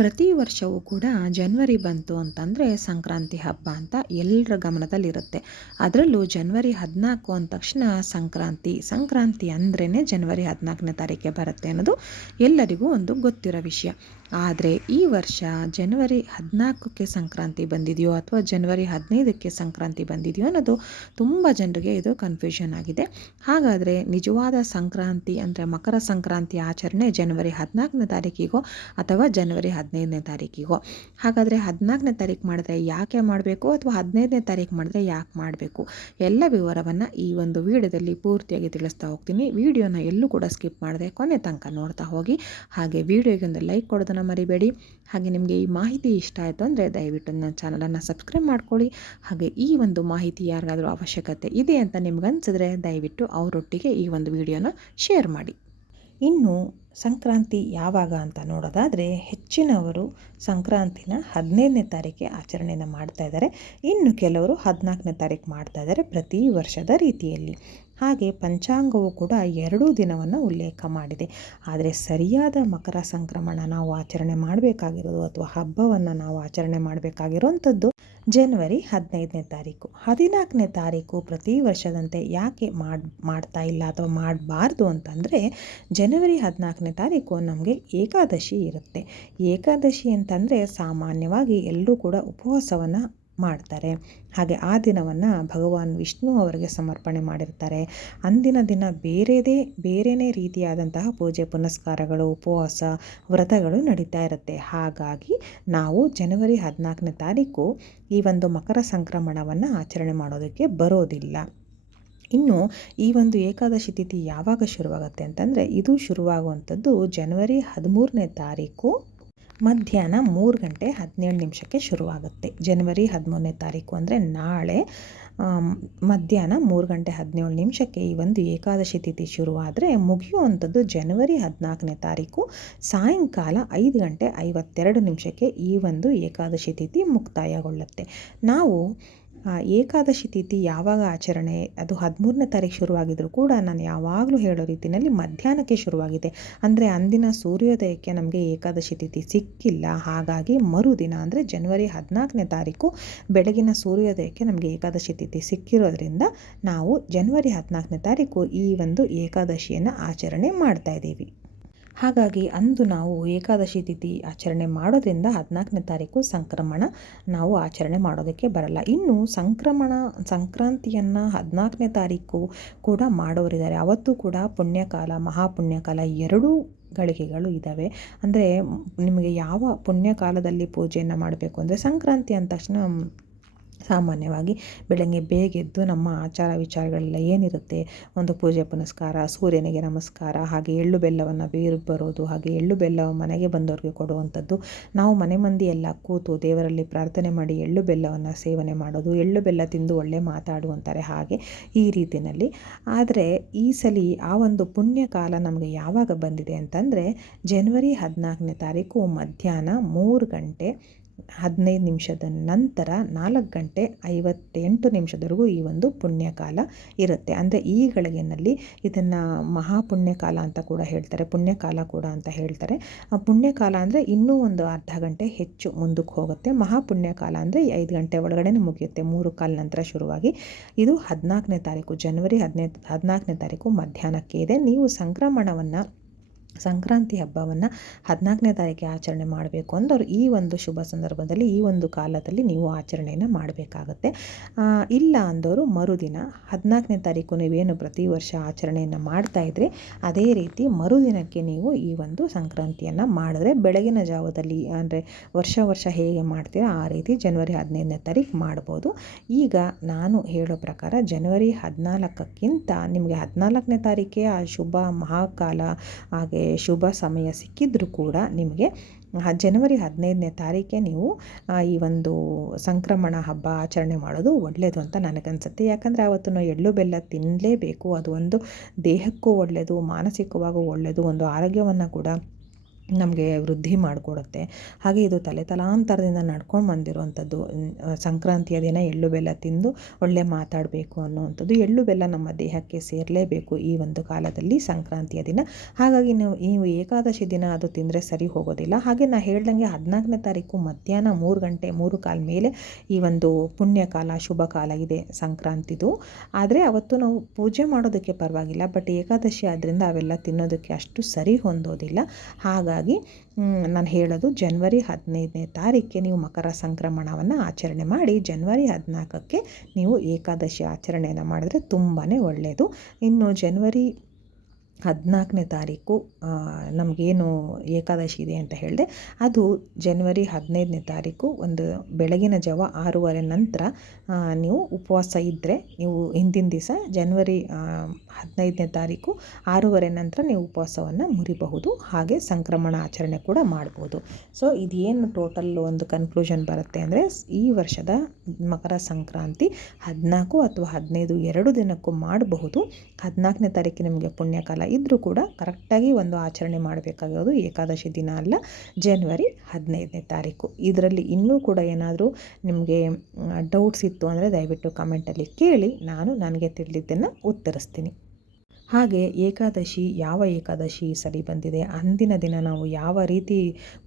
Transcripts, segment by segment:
ಪ್ರತಿ ವರ್ಷವೂ ಕೂಡ ಜನವರಿ ಬಂತು ಅಂತಂದರೆ ಸಂಕ್ರಾಂತಿ ಹಬ್ಬ ಅಂತ ಎಲ್ಲರ ಗಮನದಲ್ಲಿರುತ್ತೆ. ಅದರಲ್ಲೂ ಜನವರಿ 14 ಅಂದ ತಕ್ಷಣ ಸಂಕ್ರಾಂತಿ ಅಂದ್ರೇ ಜನವರಿ 14ನೇ ತಾರೀಕಿಗೆ ಬರುತ್ತೆ ಅನ್ನೋದು ಎಲ್ಲರಿಗೂ ಒಂದು ಗೊತ್ತಿರೋ ವಿಷಯ. ಆದರೆ ಈ ವರ್ಷ ಜನವರಿ 14ಕ್ಕೆ ಸಂಕ್ರಾಂತಿ ಬಂದಿದೆಯೋ ಅಥವಾ ಜನವರಿ 15ಕ್ಕೆ ಸಂಕ್ರಾಂತಿ ಬಂದಿದೆಯೋ ಅನ್ನೋದು ತುಂಬ ಜನರಿಗೆ ಇದು ಕನ್ಫ್ಯೂಷನ್ ಆಗಿದೆ. ಹಾಗಾದರೆ ನಿಜವಾದ ಸಂಕ್ರಾಂತಿ ಅಂದರೆ ಮಕರ ಸಂಕ್ರಾಂತಿ ಆಚರಣೆ ಜನವರಿ 14ನೇ ತಾರೀಕಿಗೋ ಅಥವಾ ಜನವರಿ 15ನೇ ತಾರೀಕಿಗೋ? ಹಾಗಾದರೆ 14ನೇ ತಾರೀಕು ಮಾಡಿದ್ರೆ ಯಾಕೆ ಮಾಡಬೇಕು ಅಥವಾ 15ನೇ ತಾರೀಕು ಮಾಡಿದ್ರೆ ಯಾಕೆ ಮಾಡಬೇಕು? ಎಲ್ಲ ವಿವರವನ್ನು ಈ ಒಂದು ವಿಡಿಯೋದಲ್ಲಿ ಪೂರ್ತಿಯಾಗಿ ತಿಳಿಸ್ತಾ ಹೋಗ್ತೀನಿ. ವಿಡಿಯೋನ ಎಲ್ಲೂ ಕೂಡ ಸ್ಕಿಪ್ ಮಾಡದೆ ಕೊನೆ ತನಕ ನೋಡ್ತಾ ಹೋಗಿ. ಹಾಗೆ ವಿಡಿಯೋಗೆ ಒಂದು ಲೈಕ್ ಕೊಡೋದನ್ನು ಮರಿಬೇಡಿ. ಹಾಗೆ ನಿಮಗೆ ಈ ಮಾಹಿತಿ ಇಷ್ಟ ಆಯಿತು ಅಂದರೆ ದಯವಿಟ್ಟು ನನ್ನ ಚಾನಲನ್ನು ಸಬ್ಸ್ಕ್ರೈಬ್ ಮಾಡ್ಕೊಳ್ಳಿ. ಹಾಗೆ ಈ ಒಂದು ಮಾಹಿತಿ ಯಾರಿಗಾದರೂ ಅವಶ್ಯಕತೆ ಇದೆ ಅಂತ ನಿಮ್ಗೆ ಅನಿಸಿದ್ರೆ ದಯವಿಟ್ಟು ಅವರೊಟ್ಟಿಗೆ ಈ ಒಂದು ವಿಡಿಯೋನ ಶೇರ್ ಮಾಡಿ. ಇನ್ನು ಸಂಕ್ರಾಂತಿ ಯಾವಾಗ ಅಂತ ನೋಡೋದಾದರೆ ಹೆಚ್ಚಿನವರು ಸಂಕ್ರಾಂತಿನ 15ನೇ ತಾರೀಕಿಗೆ ಆಚರಣೆಯನ್ನು ಮಾಡ್ತಾ ಇದ್ದಾರೆ. ಇನ್ನು ಕೆಲವರು 14ನೇ ತಾರೀಕು ಮಾಡ್ತಾ ಇದ್ದಾರೆ ಪ್ರತಿ ವರ್ಷದ ರೀತಿಯಲ್ಲಿ. ಹಾಗೆ ಪಂಚಾಂಗವು ಕೂಡ 2 ದಿನವನ್ನು ಉಲ್ಲೇಖ ಮಾಡಿದೆ. ಆದರೆ ಸರಿಯಾದ ಮಕರ ಸಂಕ್ರಮಣ ನಾವು ಆಚರಣೆ ಮಾಡಬೇಕಾಗಿರೋದು ಅಥವಾ ಹಬ್ಬವನ್ನು ನಾವು ಆಚರಣೆ ಮಾಡಬೇಕಾಗಿರೋಂಥದ್ದು ಜನವರಿ 15ನೇ ತಾರೀಕು. 14ನೇ ತಾರೀಕು ಪ್ರತಿ ವರ್ಷದಂತೆ ಯಾಕೆ ಮಾಡ್ತಾ ಇಲ್ಲ ಅಥವಾ ಮಾಡಬಾರ್ದು ಅಂತಂದರೆ ಜನವರಿ 14ನೇ ತಾರೀಕು ನಮಗೆ ಏಕಾದಶಿ ಇರುತ್ತೆ. ಏಕಾದಶಿ ಅಂತಂದರೆ ಸಾಮಾನ್ಯವಾಗಿ ಎಲ್ಲರೂ ಕೂಡ ಉಪವಾಸವನ್ನು ಮಾಡ್ತಾರೆ. ಹಾಗೆ ಆ ದಿನವನ್ನು ಭಗವಾನ್ ವಿಷ್ಣು ಅವರಿಗೆ ಸಮರ್ಪಣೆ ಮಾಡಿರ್ತಾರೆ. ಅಂದಿನ ದಿನ ಬೇರೆಯೇ ರೀತಿಯಾದಂತಹ ಪೂಜೆ ಪುನಸ್ಕಾರಗಳು, ಉಪವಾಸ, ವ್ರತಗಳು ನಡೀತಾ ಇರುತ್ತೆ. ಹಾಗಾಗಿ ನಾವು ಜನವರಿ 14ನೇ ತಾರೀಕು ಈ ಒಂದು ಮಕರ ಸಂಕ್ರಮಣವನ್ನು ಆಚರಣೆ ಮಾಡೋದಕ್ಕೆ ಬರೋದಿಲ್ಲ. ಇನ್ನು ಈ ಒಂದು ಏಕಾದಶಿ ತಿಥಿ ಯಾವಾಗ ಶುರುವಾಗುತ್ತೆ ಅಂತಂದರೆ ಇದು ಶುರುವಾಗುವಂಥದ್ದು ಜನವರಿ 13ನೇ ತಾರೀಕು ಮಧ್ಯಾಹ್ನ 3 ಗಂಟೆ 17 ನಿಮಿಷಕ್ಕೆ ಶುರುವಾಗುತ್ತೆ. ಜನವರಿ 13ನೇ ತಾರೀಕು ಅಂದರೆ ನಾಳೆ ಮಧ್ಯಾಹ್ನ 3 ಗಂಟೆ 17 ನಿಮಿಷಕ್ಕೆ ಈ ಒಂದು ಏಕಾದಶಿ ತಿಥಿ ಶುರುವಾದರೆ ಮುಗಿಯುವಂಥದ್ದು ಜನವರಿ 14ನೇ ತಾರೀಕು ಸಾಯಂಕಾಲ 5 ಗಂಟೆ 52 ನಿಮಿಷಕ್ಕೆ ಈ ಒಂದು ಏಕಾದಶಿ ತಿಥಿ ಮುಕ್ತಾಯಗೊಳ್ಳುತ್ತೆ. ನಾವು ಏಕಾದಶಿ ತಿಥಿ ಯಾವಾಗ ಆಚರಣೆ ಅದು 13ನೇ ತಾರೀಕು ಶುರುವಾಗಿದ್ದರೂ ಕೂಡ ನಾನು ಯಾವಾಗಲೂ ಹೇಳೋ ರೀತಿಯಲ್ಲಿ ಮಧ್ಯಾಹ್ನಕ್ಕೆ ಶುರುವಾಗಿದೆ. ಅಂದರೆ ಅಂದಿನ ಸೂರ್ಯೋದಯಕ್ಕೆ ನಮಗೆ ಏಕಾದಶಿ ತಿಥಿ ಸಿಕ್ಕಿಲ್ಲ. ಹಾಗಾಗಿ ಮರುದಿನ ಅಂದರೆ ಜನವರಿ 14ನೇ ತಾರೀಕು ಬೆಳಗಿನ ಸೂರ್ಯೋದಯಕ್ಕೆ ನಮಗೆ ಏಕಾದಶಿ ತಿಥಿ ಸಿಕ್ಕಿರೋದ್ರಿಂದ ನಾವು ಜನವರಿ 14ನೇ ತಾರೀಕು ಈ ಒಂದು ಏಕಾದಶಿಯನ್ನು ಆಚರಣೆ ಮಾಡ್ತಾ ಇದ್ದೀವಿ. ಹಾಗಾಗಿ ಅಂದು ನಾವು ಏಕಾದಶಿ ತಿಥಿ ಆಚರಣೆ ಮಾಡೋದ್ರಿಂದ 14ನೇ ತಾರೀಕು ಸಂಕ್ರಮಣ ನಾವು ಆಚರಣೆ ಮಾಡೋದಕ್ಕೆ ಬರಲ್ಲ. ಇನ್ನು ಸಂಕ್ರಾಂತಿಯನ್ನು 14ನೇ ತಾರೀಕು ಕೂಡ ಮಾಡೋರಿದ್ದಾರೆ. ಅವತ್ತು ಕೂಡ ಪುಣ್ಯಕಾಲ ಮಹಾಪುಣ್ಯಕಾಲ ಎರಡೂ ಗಳಿಗೆಗಳು ಇದ್ದಾವೆ. ಅಂದರೆ ನಿಮಗೆ ಯಾವ ಪುಣ್ಯಕಾಲದಲ್ಲಿ ಪೂಜೆಯನ್ನು ಮಾಡಬೇಕು ಅಂದರೆ ಸಂಕ್ರಾಂತಿ ಅಂದ ತಕ್ಷಣ ಸಾಮಾನ್ಯವಾಗಿ ಬೆಳಗ್ಗೆ ಬೇಗ ಎದ್ದು ನಮ್ಮ ಆಚಾರ ವಿಚಾರಗಳೆಲ್ಲ ಏನಿರುತ್ತೆ, ಒಂದು ಪೂಜೆ ಪುನಸ್ಕಾರ, ಸೂರ್ಯನಿಗೆ ನಮಸ್ಕಾರ, ಹಾಗೆ ಎಳ್ಳು ಬೆಲ್ಲವನ್ನು ಬೇರು ಬರೋದು, ಹಾಗೆ ಎಳ್ಳು ಬೆಲ್ಲ ಮನೆಗೆ ಬಂದವ್ರಿಗೆ ಕೊಡುವಂಥದ್ದು, ನಾವು ಮನೆ ಮಂದಿ ಎಲ್ಲ ಕೂತು ದೇವರಲ್ಲಿ ಪ್ರಾರ್ಥನೆ ಮಾಡಿ ಎಳ್ಳು ಬೆಲ್ಲವನ್ನು ಸೇವನೆ ಮಾಡೋದು, ಎಳ್ಳು ಬೆಲ್ಲ ತಿಂದು ಒಳ್ಳೆ ಮಾತಾಡುವಂತಾರೆ. ಹಾಗೆ ಈ ರೀತಿಯಲ್ಲಿ. ಆದರೆ ಈ ಸಲ ಆ ಒಂದು ಪುಣ್ಯಕಾಲ ನಮಗೆ ಯಾವಾಗ ಬಂದಿದೆ ಅಂತಂದರೆ ಜನವರಿ 14ನೇ ತಾರೀಕು ಮಧ್ಯಾಹ್ನ 3 ಗಂಟೆ 15 ನಿಮಿಷದ ನಂತರ 4 ಗಂಟೆ 58 ನಿಮಿಷದವರೆಗೂ ಈ ಒಂದು ಪುಣ್ಯಕಾಲ ಇರುತ್ತೆ. ಅಂದರೆ ಈ ಗಳಿಗೆನಲ್ಲಿ ಇದನ್ನು ಮಹಾಪುಣ್ಯಕಾಲ ಅಂತ ಕೂಡ ಹೇಳ್ತಾರೆ, ಪುಣ್ಯಕಾಲ ಕೂಡ ಅಂತ ಹೇಳ್ತಾರೆ. ಪುಣ್ಯಕಾಲ ಅಂದರೆ ಇನ್ನೂ ಒಂದು ಅರ್ಧ ಗಂಟೆ ಹೆಚ್ಚು ಮುಂದಕ್ಕೆ ಹೋಗುತ್ತೆ. ಮಹಾಪುಣ್ಯಕಾಲ ಅಂದರೆ 5 ಗಂಟೆ ಒಳಗಡೆ ಮುಗಿಯುತ್ತೆ, 3:15 ನಂತರ ಶುರುವಾಗಿ. ಇದು 14ನೇ ತಾರೀಕು ಜನವರಿ 14ನೇ ತಾರೀಕು ಮಧ್ಯಾಹ್ನಕ್ಕೆ ಇದೆ. ನೀವು ಸಂಕ್ರಾಂತಿ ಹಬ್ಬವನ್ನು 14ನೇ ತಾರೀಕಿಗೆ ಆಚರಣೆ ಮಾಡಬೇಕು ಅಂದವರು ಈ ಒಂದು ಶುಭ ಸಂದರ್ಭದಲ್ಲಿ ಈ ಒಂದು ಕಾಲದಲ್ಲಿ ನೀವು ಆಚರಣೆಯನ್ನು ಮಾಡಬೇಕಾಗತ್ತೆ. ಇಲ್ಲ ಅಂದವರು ಮರುದಿನ 14ನೇ ತಾರೀಕು ನೀವೇನು ಪ್ರತಿ ವರ್ಷ ಆಚರಣೆಯನ್ನು ಮಾಡ್ತಾ ಇದ್ರಿ ಅದೇ ರೀತಿ ಮರುದಿನಕ್ಕೆ ನೀವು ಈ ಒಂದು ಸಂಕ್ರಾಂತಿಯನ್ನು ಮಾಡಿದ್ರೆ ಬೆಳಗಿನ ಜಾವದಲ್ಲಿ ಅಂದರೆ ವರ್ಷ ಹೇಗೆ ಮಾಡ್ತೀರಾ ಆ ರೀತಿ ಜನವರಿ 15ನೇ ತಾರೀಕು ಮಾಡ್ಬೋದು. ಈಗ ನಾನು ಹೇಳೋ ಪ್ರಕಾರ ಜನವರಿ 14ಕ್ಕಿಂತ ನಿಮಗೆ 14ನೇ ತಾರೀಕೆ ಆ ಶುಭ ಮಹಾಕಾಲ ಹಾಗೆ ಶುಭ ಸಮಯ ಸಿಕ್ಕಿದ್ರೂ ಕೂಡ ನಿಮಗೆ ಜನವರಿ 15ನೇ ತಾರೀಕೆ ನೀವು ಈ ಒಂದು ಸಂಕ್ರಮಣ ಹಬ್ಬ ಆಚರಣೆ ಮಾಡೋದು ಒಳ್ಳೆಯದು ಅಂತ ನನಗನ್ಸುತ್ತೆ. ಯಾಕಂದರೆ ಆವತ್ತು ನಾವು ಎಳ್ಳು ಬೆಲ್ಲ ತಿನ್ನಲೇಬೇಕು. ಅದು ಒಂದು ದೇಹಕ್ಕೂ ಒಳ್ಳೆಯದು, ಮಾನಸಿಕವಾಗೂ ಒಳ್ಳೆಯದು, ಒಂದು ಆರೋಗ್ಯವನ್ನು ಕೂಡ ನಮಗೆ ವೃದ್ಧಿ ಮಾಡಿಕೊಡುತ್ತೆ. ಹಾಗೆ ಇದು ತಲೆತಲಾಂತರದಿಂದ ನಡ್ಕೊಂಡು ಬಂದಿರುವಂಥದ್ದು. ಸಂಕ್ರಾಂತಿಯ ದಿನ ಎಳ್ಳು ಬೆಲ್ಲ ತಿಂದು ಒಳ್ಳೆ ಮಾತಾಡಬೇಕು ಅನ್ನುವಂಥದ್ದು. ಎಳ್ಳು ಬೆಲ್ಲ ನಮ್ಮ ದೇಹಕ್ಕೆ ಸೇರಲೇಬೇಕು ಈ ಒಂದು ಕಾಲದಲ್ಲಿ ಸಂಕ್ರಾಂತಿಯ ದಿನ. ಹಾಗಾಗಿ ನೀವು ಏಕಾದಶಿ ದಿನ ಅದು ತಿಂದರೆ ಸರಿ ಹೋಗೋದಿಲ್ಲ. ಹಾಗೆ ನಾನು ಹೇಳ್ದಂಗೆ 14ನೇ ತಾರೀಕು ಮಧ್ಯಾಹ್ನ 3 ಗಂಟೆ 3 ಕಾಲ ಮೇಲೆ ಈ ಒಂದು ಪುಣ್ಯ ಕಾಲ ಶುಭ ಕಾಲ ಇದೆ ಸಂಕ್ರಾಂತಿದು. ಆದರೆ ಅವತ್ತು ನಾವು ಪೂಜೆ ಮಾಡೋದಕ್ಕೆ ಪರವಾಗಿಲ್ಲ, ಬಟ್ ಏಕಾದಶಿ ಆದ್ದರಿಂದ ಅವೆಲ್ಲ ತಿನ್ನೋದಕ್ಕೆ ಅಷ್ಟು ಸರಿ ಹೊಂದೋದಿಲ್ಲ. ಹಾಗಾಗಿ ನಾನು ಹೇಳೋದು ಜನವರಿ 15ನೇ ತಾರೀಕಿಗೆ ನೀವು ಮಕರ ಸಂಕ್ರಮಣವನ್ನು ಆಚರಣೆ ಮಾಡಿ ಜನವರಿ 14ಕ್ಕೆ ನೀವು ಏಕಾದಶಿ ಆಚರಣೆಯನ್ನು ಮಾಡಿದ್ರೆ ತುಂಬಾ ಒಳ್ಳೆಯದು. ಇನ್ನು ಜನವರಿ 14ನೇ ತಾರೀಕು ನಮಗೇನು ಏಕಾದಶಿ ಇದೆ ಅಂತ ಹೇಳಿದೆ, ಅದು ಜನವರಿ 15ನೇ ತಾರೀಕು ಒಂದು ಬೆಳಗಿನ ಜಾವ 6:30 ನಂತರ ನೀವು ಉಪವಾಸ ಇದ್ದರೆ ನೀವು ಹಿಂದಿನ ದಿವಸ ಜನವರಿ 15ನೇ ತಾರೀಕು 6:30 ನಂತರ ನೀವು ಉಪವಾಸವನ್ನು ಮುರಿಬಹುದು. ಹಾಗೆ ಸಂಕ್ರಮಣ ಆಚರಣೆ ಕೂಡ ಮಾಡ್ಬೋದು. ಸೊ ಇದೇನು ಟೋಟಲ್ ಒಂದು ಕನ್ಕ್ಲೂಷನ್ ಬರುತ್ತೆ ಅಂದರೆ, ಈ ವರ್ಷದ ಮಕರ ಸಂಕ್ರಾಂತಿ 14 ಅಥವಾ 15 2 ದಿನಕ್ಕೂ ಮಾಡಬಹುದು. 14ನೇ ತಾರೀಕು ನಿಮಗೆ ಪುಣ್ಯಕಾಲ ಇದ್ದರೂ ಕೂಡ ಕರೆಕ್ಟಾಗಿ ಒಂದು ಆಚರಣೆ ಮಾಡಬೇಕಾಗಿರೋದು ಏಕಾದಶಿ ದಿನ ಅಲ್ಲ, ಜನವರಿ 15ನೇ ತಾರೀಕು. ಇದರಲ್ಲಿ ಇನ್ನೂ ಕೂಡ ಏನಾದರೂ ನಿಮಗೆ ಡೌಟ್ಸ್ ಇತ್ತು ಅಂದರೆ ದಯವಿಟ್ಟು ಕಮೆಂಟಲ್ಲಿ ಕೇಳಿ, ನಾನು ನನಗೆ ತಿಳಿದಿದ್ದನ್ನು ಉತ್ತರಿಸ್ತೀನಿ. ಹಾಗೆ ಏಕಾದಶಿ ಯಾವ ಏಕಾದಶಿ ಸರಿ ಬಂದಿದೆ, ಅಂದಿನ ದಿನ ನಾವು ಯಾವ ರೀತಿ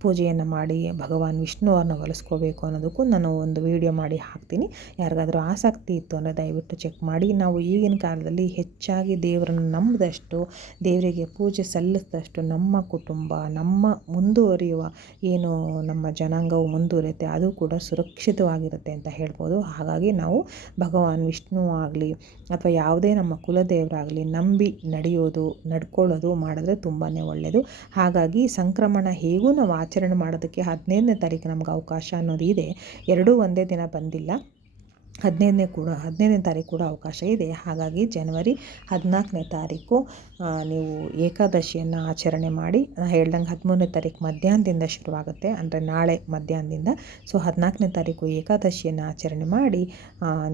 ಪೂಜೆಯನ್ನು ಮಾಡಿ ಭಗವಾನ್ ವಿಷ್ಣುವನ್ನ ಒಲಿಸ್ಕೋಬೇಕು ಅನ್ನೋದಕ್ಕೂ ನಾನು ಒಂದು ವಿಡಿಯೋ ಮಾಡಿ ಹಾಕ್ತೀನಿ. ಯಾರಿಗಾದರೂ ಆಸಕ್ತಿ ಇತ್ತು ಅಂದರೆ ದಯವಿಟ್ಟು ಚೆಕ್ ಮಾಡಿ. ನಾವು ಈಗಿನ ಕಾಲದಲ್ಲಿ ಹೆಚ್ಚಾಗಿ ದೇವರನ್ನು ನಂಬಿದಷ್ಟು, ದೇವರಿಗೆ ಪೂಜೆ ಸಲ್ಲಿಸಿದಷ್ಟು ನಮ್ಮ ಕುಟುಂಬ, ನಮ್ಮ ಮುಂದುವರಿಯುವ ಏನು ನಮ್ಮ ಜನಾಂಗವು ಮುಂದುವರಿಯುತ್ತೆ ಅದು ಕೂಡ ಸುರಕ್ಷಿತವಾಗಿರುತ್ತೆ ಅಂತ ಹೇಳ್ಬೋದು. ಹಾಗಾಗಿ ನಾವು ಭಗವಾನ್ ವಿಷ್ಣು ಆಗಲಿ ಅಥವಾ ಯಾವುದೇ ನಮ್ಮ ಕುಲದೇವರಾಗಲಿ ನಂಬಿ ನಡ್ಕೊಳ್ಳೋದು ಮಾಡಿದ್ರೆ ತುಂಬಾ ಒಳ್ಳೆಯದು. ಹಾಗಾಗಿ ಸಂಕ್ರಮಣ ಹೇಗೂ ನಾವು ಆಚರಣೆ ಮಾಡೋದಕ್ಕೆ 15ನೇ ತಾರೀಕು ನಮ್ಗೆ ಅವಕಾಶ ಅನ್ನೋದು ಇದೆ. ಎರಡೂ ಒಂದೇ ದಿನ ಬಂದಿಲ್ಲ. 15ನೇ ತಾರೀಕು ಕೂಡ ಅವಕಾಶ ಇದೆ. ಹಾಗಾಗಿ ಜನವರಿ 14ನೇ ತಾರೀಕು ನೀವು ಏಕಾದಶಿಯನ್ನು ಆಚರಣೆ ಮಾಡಿ. ಹೇಳ್ದಂಗೆ 13ನೇ ತಾರೀಕು ಮಧ್ಯಾಹ್ನದಿಂದ ಶುರುವಾಗುತ್ತೆ, ಅಂದರೆ ನಾಳೆ ಮಧ್ಯಾಹ್ನದಿಂದ. ಸೊ 14ನೇ ತಾರೀಕು ಏಕಾದಶಿಯನ್ನು ಆಚರಣೆ ಮಾಡಿ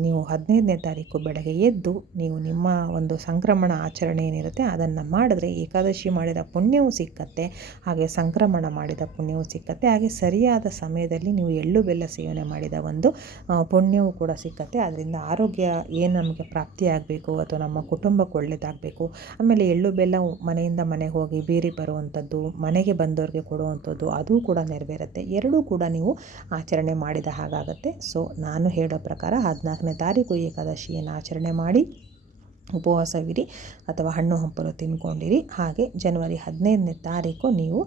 ನೀವು 15ನೇ ತಾರೀಕು ಬೆಳಗ್ಗೆ ಎದ್ದು ನೀವು ನಿಮ್ಮ ಒಂದು ಸಂಕ್ರಮಣ ಆಚರಣೆ ಏನಿರುತ್ತೆ ಅದನ್ನು ಮಾಡಿದ್ರೆ ಏಕಾದಶಿ ಮಾಡಿದ ಪುಣ್ಯವೂ ಸಿಕ್ಕತ್ತೆ, ಹಾಗೆ ಸಂಕ್ರಮಣ ಮಾಡಿದ ಪುಣ್ಯವೂ ಸಿಕ್ಕತ್ತೆ. ಹಾಗೆ ಸರಿಯಾದ ಸಮಯದಲ್ಲಿ ನೀವು ಎಳ್ಳು ಬೆಲ್ಲ ಸೇವನೆ ಮಾಡಿದ ಒಂದು ಪುಣ್ಯವೂ ಕೂಡ ಸಿಕ್ಕತ್ತೆ. ಅದರಿಂದ ಆರೋಗ್ಯ ಏನು ನಮಗೆ ಪ್ರಾಪ್ತಿಯಾಗಬೇಕು ಅಥವಾ ನಮ್ಮ ಕುಟುಂಬಕ್ಕೆ ಒಳ್ಳೆಯದಾಗಬೇಕು. ಆಮೇಲೆ ಎಳ್ಳು ಬೆಲ್ಲ ಮನೆಯಿಂದ ಮನೆಗೆ ಹೋಗಿ ಬೀರಿ ಬರುವಂಥದ್ದು, ಮನೆಗೆ ಬಂದವ್ರಿಗೆ ಕೊಡುವಂಥದ್ದು ಅದು ಕೂಡ ನೆರವೇರುತ್ತೆ. ಎರಡೂ ಕೂಡ ನೀವು ಆಚರಣೆ ಮಾಡಿದ ಹಾಗಾಗುತ್ತೆ. ಸೊ ನಾನು ಹೇಳೋ ಪ್ರಕಾರ 14ನೇ ತಾರೀಕು ಏಕಾದಶಿಯನ್ನು ಆಚರಣೆ ಮಾಡಿ ಉಪವಾಸವಿರಿ ಅಥವಾ ಹಣ್ಣು ಹಂಪಲು ತಿನ್ಕೊಂಡಿರಿ. ಹಾಗೆ ಜನವರಿ 15ನೇ ತಾರೀಕು ನೀವು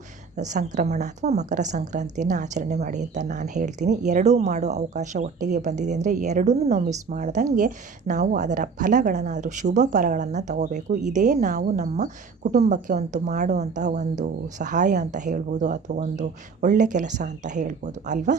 ಸಂಕ್ರಮಣ ಅಥವಾ ಮಕರ ಸಂಕ್ರಾಂತಿಯನ್ನು ಆಚರಣೆ ಮಾಡಿ ಅಂತ ನಾನು ಹೇಳ್ತೀನಿ. ಎರಡೂ ಮಾಡೋ ಅವಕಾಶ ಒಟ್ಟಿಗೆ ಬಂದಿದೆ ಅಂದರೆ ಎರಡೂ ನಾವು ಮಿಸ್ ಮಾಡ್ದಂಗೆ ನಾವು ಅದರ ಫಲಗಳನ್ನು ಶುಭ ಫಲಗಳನ್ನು ತಗೋಬೇಕು. ಇದೇ ನಾವು ನಮ್ಮ ಕುಟುಂಬಕ್ಕೆ ಒಂದು ಮಾಡುವಂತಹ ಒಂದು ಸಹಾಯ ಅಂತ ಹೇಳ್ಬೋದು, ಅಥವಾ ಒಂದು ಒಳ್ಳೆ ಕೆಲಸ ಅಂತ ಹೇಳ್ಬೋದು ಅಲ್ವಾ.